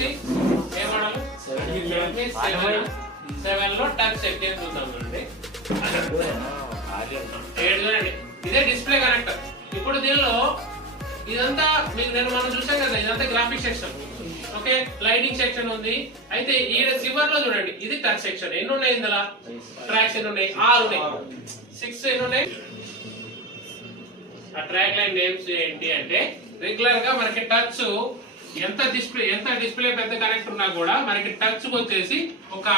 వచ్చి ఏ మోడల్ 7 లో touch set చేసి చూద్దాం చూడండి. 7 చూడండి, ఇదే డిస్ప్లే కనెక్టర్. ఇప్పుడు దీనిలో ఇదంతా మీకు మనం చూసాం కదా, ఇదంతా graphic section. Okay, lighting section ఉంది. అయితే ఈ చివర్ లో చూడండి, ఇది టచ్ సెక్షన్. ఎన్ని ఉన్నాయి ఇందులో? ట్రాక్స్ ఎన్ని ఉన్నాయి? 6 ఉన్నాయి. 6 ఎన్ని ఉన్నాయి? ఆ ట్రాక్ లైన్ నేమ్స్ ఏంటి అంటే, రెగ్యులర్ గా మనకి టచ్ ఎంత డిస్ప్లే పెద్ద కనెక్ట్ ఉన్నా కూడా మనకి టచ్ వచ్చేసి ఒక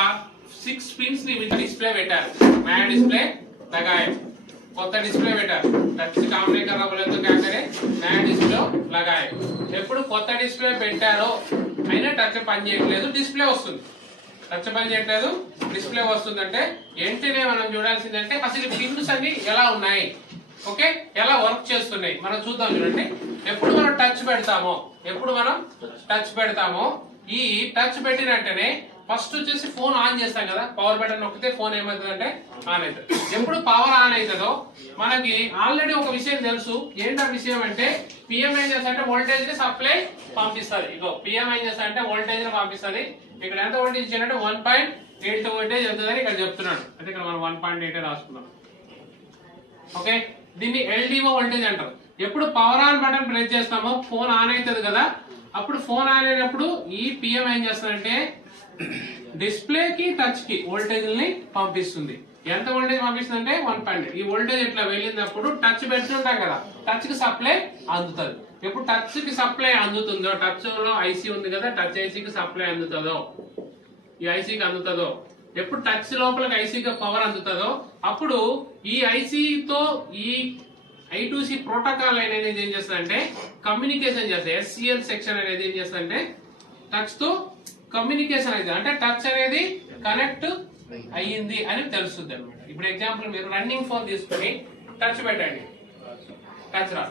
6 పిన్స్ ని డిస్ప్లే పెట్టారు. नया डिस्प्ले लगाए, కొత్త డిస్ప్లే పెట్టారు. టచ్ काम नहीं कर रहा बोले तो क्या करें, नया डिस्प्ले लगाए. ఎప్పుడు కొత్త డిస్ప్లే పెట్టారో అయినా టచ్ పని చేయట్లేదు, డిస్ప్లే వస్తుంది. టచ్ పని చేయట్లేదు, డిస్ప్లే వస్తుందంటే వెంటనే మనం చూడాల్సిందంటే అసలు పిన్స్ అన్ని ఎలా ఉన్నాయి, ఓకే, ఎలా వర్క్ చేస్తున్నాయి మనం చూద్దాం. చూడండి, ఎప్పుడు మనం టచ్ పెడతామో ఈ టచ్ పెట్టిన వెంటనే ఫస్ట్ వచ్చేసి ఫోన్ ఆన్ చేస్తాం కదా, పవర్ బటన్ నొక్కితే ఫోన్ ఏమవుతుందంటే ఆన్ అవుతుంది. ఎప్పుడు పవర్ ఆన్ అవుతుందో మనకి ఆల్రెడీ ఒక విషయం తెలుసు. ఏంటా విషయం అంటే, పిఎం ఏం చేస్తా అంటే వోల్టేజ్ ని సప్లై పంపిస్తుంది. ఇగో పిఎం ఏం చేస్తా అంటే వోల్టేజ్ ని పంపిస్తుంది. ఇక్కడ ఎంత వోల్టేజ్ ఇచ్చాడంటే 1.8 వోల్టేజ్ వెళ్తుందని ఇక్కడ చెప్తున్నాడు. అంటే ఇక్కడ మనం 1.8 రాసుకున్నాం. ఓకే, దీన్ని ఎల్డిఓ వోల్టేజ్ అంటారు. ఎప్పుడు పవర్ ఆన్ బటన్ ప్రెస్ చేస్తామో ఫోన్ ఆన్ అవుతుంది కదా, అప్పుడు ఫోన్ ఆన్ అయినప్పుడు ఈ పిఎం ఏం చేస్తుందంటే డిస్ప్లే కి టచ్ కి వోల్టేజ్ ని పంపిస్తుంది. ఎంత వోల్టేజ్ పంపిస్తుంది అంటే 1.8. ఈ వోల్టేజ్ ఇట్లా వెళ్ళినప్పుడు టచ్ పెడుతుంటాం కదా, టచ్ కి సప్లై అందుతుంది. ఎప్పుడు టచ్ కి సప్లై అందుతుందో, టచ్ లో ఐసీ ఉంది కదా, టచ్ ఐసీకి సప్లై అందుతుందో, ఈ ఐసీకి అందుతుందో, ఎప్పుడు టచ్ లోపలికి ఐసీకి పవర్ అందుతుందో అప్పుడు ఈ ఐసీతో ఈ I2C ప్రోటోకాల్ అనేది ఏం చేస్తుందంటే కమ్యూనికేషన్ చేస్తుంది. SCL సెక్షన్ అనేది ఏం చేస్తుందంటే టచ్ తో కమ్యూనికేషన్ అయితే, అంటే టచ్ అనేది కనెక్ట్ అయ్యింది అని తెలుస్తుంది అనమాట. ఇప్పుడు ఎగ్జాంపుల్ మీరు రన్నింగ్ ఫోన్ తీసుకుని టచ్ పెట్టండి, టచ్ రా,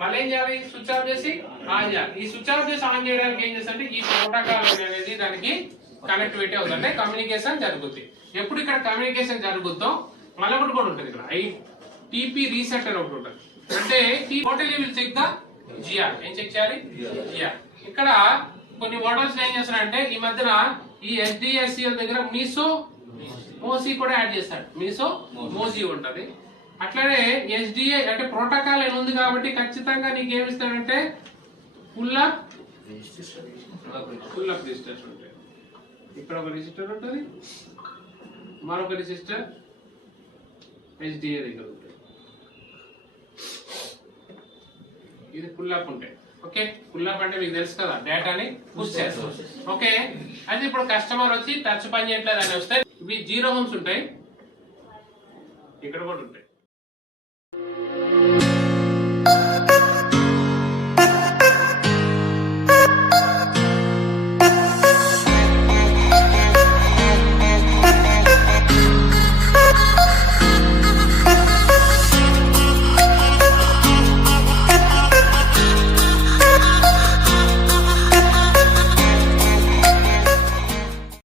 మళ్ళీ ఏం చేయాలి, స్విచ్ ఆఫ్ చేసి ఆన్ చేయాలి. ఈ స్విచ్ ఆఫ్ చేసి ఆన్ చేయడానికి ఏం చేస్తుంటే ఈ ప్రోటోకాల్ అనేది దానికి కనెక్టివిటీ అవుతుంది, అంటే కమ్యూనికేషన్ జరుగుతుంది. ఎప్పుడు ఇక్కడ కమ్యూనికేషన్ జరుగుతుందో మళ్ళీ ఒకటి కూడా ఉంటుంది, ఇక్కడ టీపీ రీసెట్ అని ఒకటి ఉంటుంది. అంటే totally will check the GR. ఏం చెక్ చేయాలి? జిఆర్. ఇక్కడ కొన్ని మోడల్స్ ఏం చేస్తారంటే ఈ మధ్యన ఈ SDSCL దగ్గర మీసో మోసీ కూడా యాడ్ చేస్తాడు. మీసో మోసీ ఉంటది. అట్లనే SDA అంటే ప్రోటోకాల్ అని ఉంది కాబట్టి ఖచ్చితంగా నీకు ఏమి ఇస్తాడంటే ఫుల్ అప్ రిజిస్టర్స్ ఉంటాయి. ఇక్కడ ఒక రిజిస్టర్ ఉంటుంది, మరొక రిజిస్టర్ SDA దగ్గర ఉంటుంది. ఇది ఫుల్ అప్ ఉంటాయి. ఓకే, ఫుల్ అప్ అంటే మీకు తెలుసు కదా, డేటాని పుష్ చేస్తాం. ఓకే, అయితే ఇప్పుడు కస్టమర్ వచ్చి టచ్ పని చేయట్లేదు అని వస్తే ఇవి 0 హోమ్స్ ఉంటాయి, ఇక్కడ కూడా ఉంటాయి.